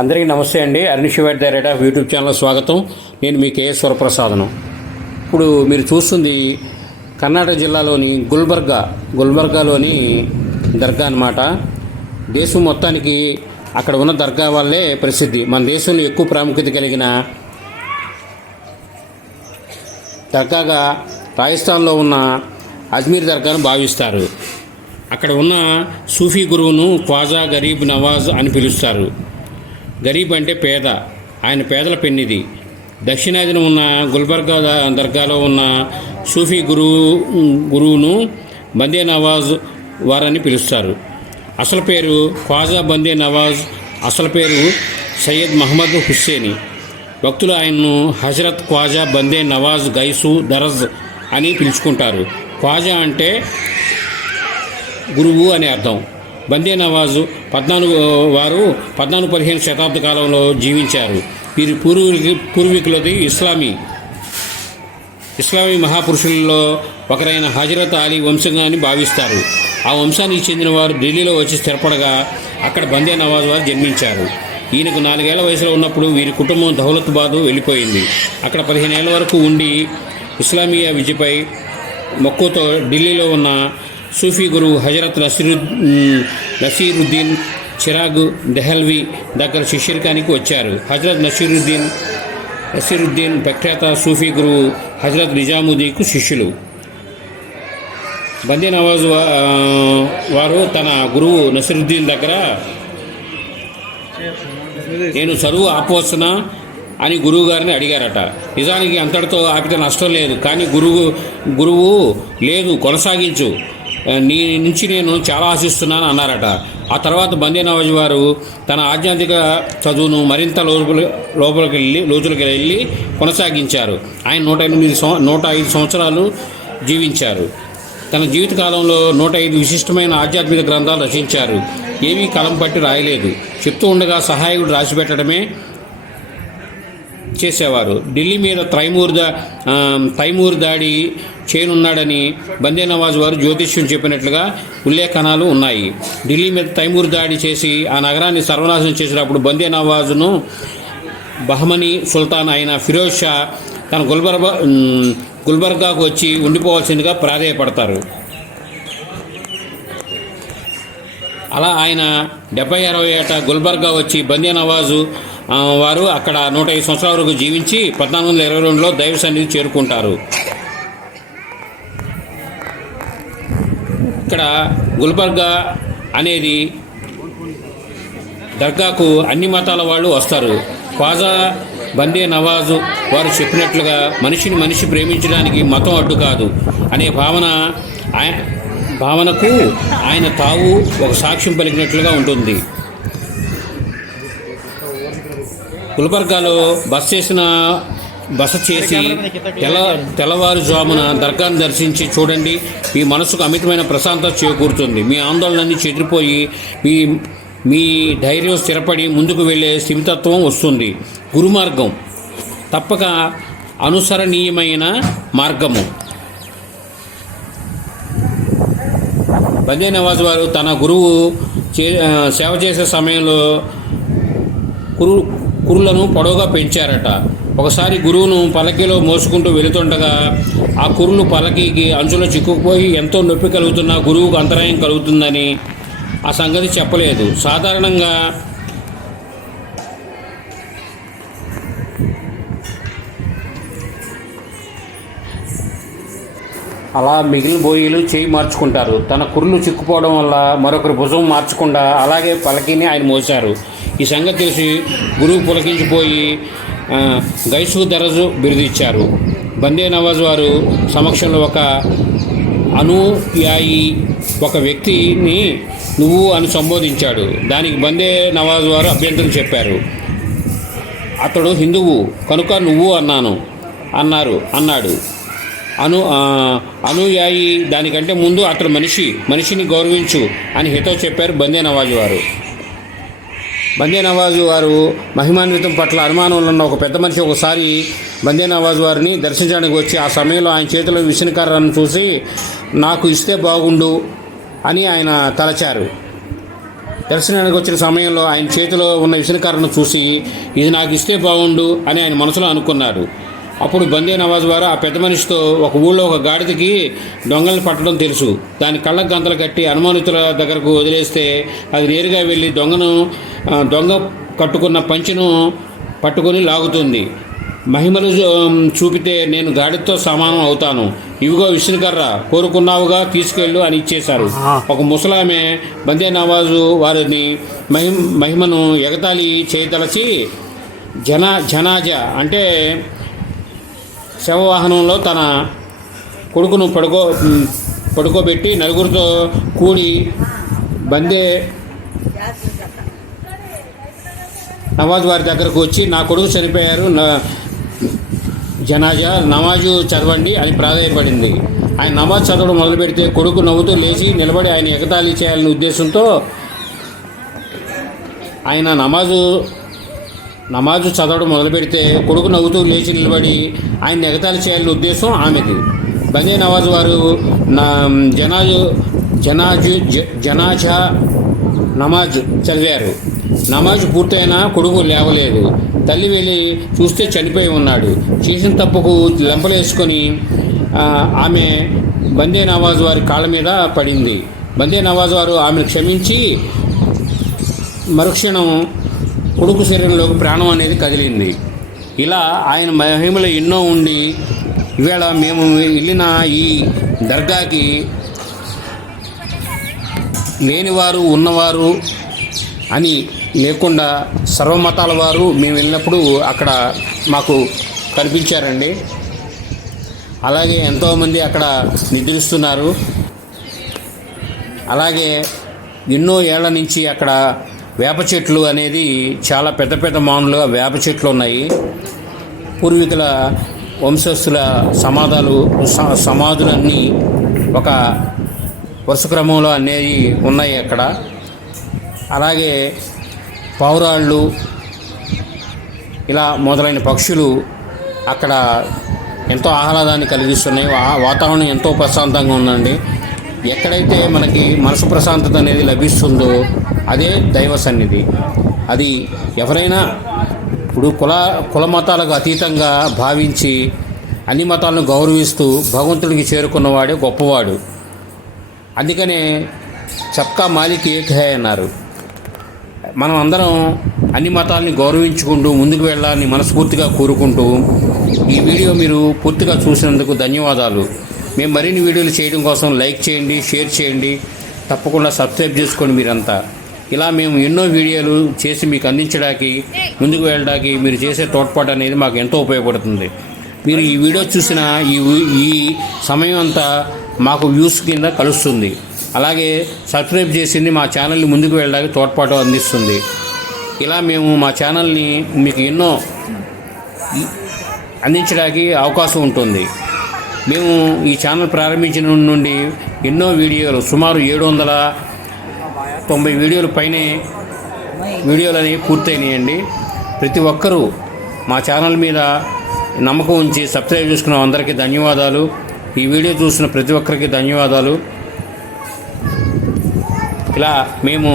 అందరికీ నమస్తే అండి. అరుణిషివేట్ డైరెక్ట్ ఆఫ్ యూట్యూబ్ ఛానల్ స్వాగతం. నేను మీ కేఎస్ వరప్రసాదను. ఇప్పుడు మీరు చూస్తుంది కర్ణాటక జిల్లాలోని గుల్బర్గాలోని దర్గా అన్నమాట. దేశం మొత్తానికి అక్కడ ఉన్న దర్గా వల్లే ప్రసిద్ధి. మన దేశంలో ఎక్కువ ప్రాముఖ్యత కలిగిన దర్గాగా రాజస్థాన్లో ఉన్న అజ్మీర్ దర్గాను భావిస్తారు. అక్కడ ఉన్న సూఫీ గురువును ఖ్వాజా గరీబ్ నవాజ్ అని పిలుస్తారు. గరీబ్ అంటే పేద, ఆయన పేదల పెన్నిది. దక్షిణాదిన ఉన్న గుల్బర్గా దర్గాలో ఉన్న సూఫీ గురువును బందే నవాజ్ వారని పిలుస్తారు. అసలు పేరు ఖ్వాజా బందే నవాజ్, అసలు పేరు సయ్యద్ మహమ్మద్ హుస్సేని. భక్తులు ఆయన్ను హజరత్ ఖ్వాజా బందే నవాజ్ గైసు దరజ్ అని పిలుచుకుంటారు. ఖ్వాజా అంటే గురువు అని అర్థం. బందే నవాజు 14-15 శతాబ్ద కాలంలో జీవించారు. వీరి పూర్వీకులది ఇస్లామీ మహాపురుషులలో ఒకరైన హజరత్ అలీ వంశంగాని భావిస్తారు. ఆ వంశానికి చెందిన వారు ఢిల్లీలో వచ్చి స్థిరపడగా అక్కడ బందే నవాజ్ వారు జన్మించారు. ఈయనకు 4 ఏళ్ల వయసులో ఉన్నప్పుడు వీరి కుటుంబం దౌలతాబాద్ వెళ్ళిపోయింది. అక్కడ 15 ఏళ్ల వరకు ఉండి ఇస్లామియా విద్యపై మక్కువతో ఢిల్లీలో ఉన్న సూఫీ గురువు హజరత్ నసీరుద్దీన్ చిరాగ్ దెహల్వీ దగ్గర శిష్యరికానికి వచ్చారు. హజరత్ నసీరుద్దీన్ ప్రఖ్యాత సూఫీ గురువు హజరత్ నిజాముద్దీన్కు శిష్యులు. బందే నవాజ్ వారు తన గురువు నసీరుద్దీన్ దగ్గర నేను చదువు ఆపవచ్చునా అని గురువు గారిని అడిగారట. నిజానికి అంతటితో ఆపితే నష్టం లేదు, కానీ గురువు లేదు కొనసాగించు, నీ నుంచి నేను చాలా ఆశిస్తున్నాను అన్నారట. ఆ తర్వాత బందే నవాజ్ వారు తన ఆధ్యాత్మిక చదువును మరింత లోతులకు వెళ్ళి కొనసాగించారు. ఆయన 105 సంవత్సరాలు జీవించారు. తన జీవితకాలంలో 105 విశిష్టమైన ఆధ్యాత్మిక గ్రంథాలు రచించారు. ఏమీ కలం పట్టి రాయలేదు, చెప్తూ ఉండగా సహాయకుడు రాసిపెట్టడమే చేసేవారు. ఢిల్లీ మీద తైమూర్ దాడి చేయనున్నాడని బందే నవాజ్ వారు జ్యోతిష్యం చెప్పినట్లుగా ఉల్లేఖనాలు ఉన్నాయి. ఢిల్లీ మీద తైమూర్ దాడి చేసి ఆ నగరాన్ని సర్వనాశనం చేసినప్పుడు బందే నవాజ్ను బహమనీ సుల్తాన్ అయిన ఫిరోజ్ షా తన గుల్బర్గాకు వచ్చి ఉండిపోవాల్సిందిగా ప్రాధేయపడతారు. అలా ఆయన 70-60 ఏట గుల్బర్గా వచ్చి బందే నవాజు వారు అక్కడ 105 సంవత్సరాల వరకు జీవించి 1422లో దైవ సన్నిధి చేరుకుంటారు. ఇక్కడ గుల్బర్గా అనేది దర్గాకు అన్ని మతాల వాళ్ళు వస్తారు. ఖ్వాజా బందే నవాజ్ వారు చెప్పినట్లుగా మనిషి ప్రేమించడానికి మతం అడ్డు కాదు అనే భావనకు ఆయన తావు ఒక సాక్ష్యం పలికినట్లుగా ఉంటుంది. గుల్బర్గాలో బస చేసి తెల్లవారుజామున దర్గాను దర్శించి చూడండి, మీ మనసుకు అమితమైన ప్రశాంతత చేకూరుతుంది. మీ ఆందోళనని చెదిరిపోయి మీ ధైర్యం స్థిరపడి ముందుకు వెళ్ళే స్థిమితత్వం వస్తుంది. గురుమార్గం తప్పక అనుసరణీయమైన మార్గము. బందే నవాజ్ వారు తన గురువు సేవ చేసే సమయంలో కురులను పొడవుగా పెంచారట. ఒకసారి గురువును పలకీలో మోసుకుంటూ వెళుతుండగా ఆ కురులు పలకీకి అంచులో చిక్కుకుపోయి ఎంతో నొప్పి కలుగుతున్నా గురువుకు అంతరాయం కలుగుతుందని ఆ సంగతి చెప్పలేదు. సాధారణంగా అలా మిగిలిన బోయిలు చేయి మార్చుకుంటారు. తన కుర్లు చిక్కుపోవడం వల్ల మరొకరి భుజం మార్చకుండా అలాగే పలకీని ఆయన మోశారు. ఈ సంగతి తెలిసి గురువు పులకించిపోయి గైసు దరజు బిరుదిచ్చారు. బందే నవాజ్ వారు సమక్షంలో ఒక అనుయాయి ఒక వ్యక్తిని నువ్వు అని సంబోధించాడు. దానికి బందే నవాజ్ వారు అభ్యంతరం చెప్పారు. అతడు హిందువు కనుక నువ్వు అన్నాడు. అనుయాయి దానికంటే ముందు అతడు మనిషిని గౌరవించు అని హితవు చెప్పారు బందే నవాజ్ వారు. బందే నవాజ్ వారు మహిమాన్వితం పట్ల అనుమానంలో ఉన్న ఒక పెద్ద మనిషి ఒకసారి బందే నవాజ్ వారిని దర్శించడానికి వచ్చి ఆ సమయంలో ఆయన చేతిలో విసనకర్రను చూసి నాకు ఇస్తే బాగుండు అని ఆయన తలచారు. దర్శనానికి వచ్చిన సమయంలో ఆయన చేతిలో ఉన్న విసనకర్రను చూసి ఇది నాకు ఇస్తే బాగుండు అని ఆయన మనసులో అనుకున్నారు. అప్పుడు బందే నవాజ్ వారు ఆ పెద్ద మనిషితో ఒక ఊళ్ళో ఒక గాడిదకి దొంగల్ని పట్టడం తెలుసు, దాని కళ్ళకు గంతలు కట్టి అనుమానితుల దగ్గరకు వదిలేస్తే అది నేరుగా వెళ్ళి దొంగ కట్టుకున్న పంచెను పట్టుకొని లాగుతుంది. మహిమలు చూపితే నేను గాడితో సమానం అవుతాను, ఇవిగో విష్ణుకర్ర, కోరుకున్నావుగా, తీసుకెళ్ళు అని ఇచ్చేశారు. ఒక ముసలామె బందే నవాజు వారిని మహిమను ఎగతాళి చేయతలచి జనాజా అంటే శవవాహనంలో తన కొడుకును పడుకోబెట్టి నలుగురితో కూడి బందే నవాజ్ వారి దగ్గరకు వచ్చి నా కొడుకు చనిపోయారు, జనాజా నమాజు చదవండి అని ప్రాధాయపడింది. ఆయన నమాజ్ చదవడం మొదలు పెడితే కొడుకు నవ్వుతూ లేచి నిలబడి ఆయన ఎగతాళి చేయాలనే ఉద్దేశంతో ఆయన నమాజు చదవడం మొదలు పెడితే కొడుకు నవ్వుతూ లేచి నిలబడి ఆయన ఎగతాళి చేయాలనే ఉద్దేశం ఆమెది. బందే నవాజ్ వారు జనాజా నమాజ్ చదివారు. నమాజ్ పూర్తయినా కొడుకు లేవలేదు. తల్లి వెళ్ళి చూస్తే చనిపోయి ఉన్నాడు. చేసిన తప్పుకు లెంపలేసుకొని ఆమె బందే నవాజ్ వారి కాళ్ళ మీద పడింది. బందే నవాజ్ వారు ఆమెను క్షమించి మరుక్షణం కొడుకు శరీరంలోకి ప్రాణం అనేది కదిలింది. ఇలా ఆయన మహిమలు ఎన్నో ఉండి ఇవాళ మేము వెళ్ళిన ఈ దర్గాకి లేనివారు ఉన్నవారు అని లేకుండా సర్వమతాల వారు మేము వెళ్ళినప్పుడు అక్కడ మాకు కనిపించారండి. అలాగే ఎంతోమంది అక్కడ నిద్రిస్తున్నారు. అలాగే ఎన్నో ఏళ్ల నుంచి అక్కడ వేప చెట్లు అనేది చాలా పెద్ద పెద్ద మానులుగా వేప చెట్లు ఉన్నాయి. పూర్వీకుల వంశస్థుల సమాధులన్నీ ఒక వరుస క్రమంలో అనేది ఉన్నాయి అక్కడ. అలాగే పావురాళ్ళు ఇలా మొదలైన పక్షులు అక్కడ ఎంతో ఆహ్లాదాన్ని కలిగిస్తున్నాయి. వాతావరణం ఎంతో ప్రశాంతంగా ఉందండి. ఎక్కడైతే మనకి మనసు ప్రశాంతత అనేది లభిస్తుందో అదే దైవ సన్నిధి. అది ఎవరైనా ఇప్పుడు కుల మతాలకు అతీతంగా భావించి అన్ని మతాలను గౌరవిస్తూ భగవంతుడికి చేరుకున్నవాడే గొప్పవాడు. అందుకనే సబ్కా మాలిక్ ఏక్ హై అన్నారు. మనం అందరం అన్ని మతాలని గౌరవించుకుంటూ ముందుకు వెళ్ళాలని మనస్ఫూర్తిగా కోరుకుంటూ ఈ వీడియో మీరు పూర్తిగా చూసినందుకు ధన్యవాదాలు. మేము మరిన్ని వీడియోలు చేయడం కోసం లైక్ చేయండి, షేర్ చేయండి, తప్పకుండా సబ్స్క్రైబ్ చేసుకోండి మీరంతా. ఇలా మేము ఎన్నో వీడియోలు చేసి మీకు అందించడానికి ముందుకు వెళ్ళడానికి మీరు చేసే తోడ్పాటు అనేది మాకు ఎంతో ఉపయోగపడుతుంది. మీరు ఈ వీడియో చూసిన ఈ సమయం అంతా మాకు వ్యూస్ కింద కలుస్తుంది. అలాగే సబ్స్క్రైబ్ చేసింది మా ఛానల్ని ముందుకు వెళ్ళడానికి తోడ్పాటు అందిస్తుంది. ఇలా మేము మా ఛానల్ని మీకు ఎన్నో అందించడానికి అవకాశం ఉంటుంది. మేము ఈ ఛానల్ ప్రారంభించిన నుండి ఎన్నో వీడియోలు సుమారు 790 వీడియోలు పైనే వీడియోలు అనేవి పూర్తయినాయండి. ప్రతి ఒక్కరూ మా ఛానల్ మీద నమ్మకం ఉంచి సబ్స్క్రైబ్ చేసుకున్న అందరికీ ధన్యవాదాలు. ఈ వీడియో చూసిన ప్రతి ఒక్కరికి ధన్యవాదాలు. ఇలా మేము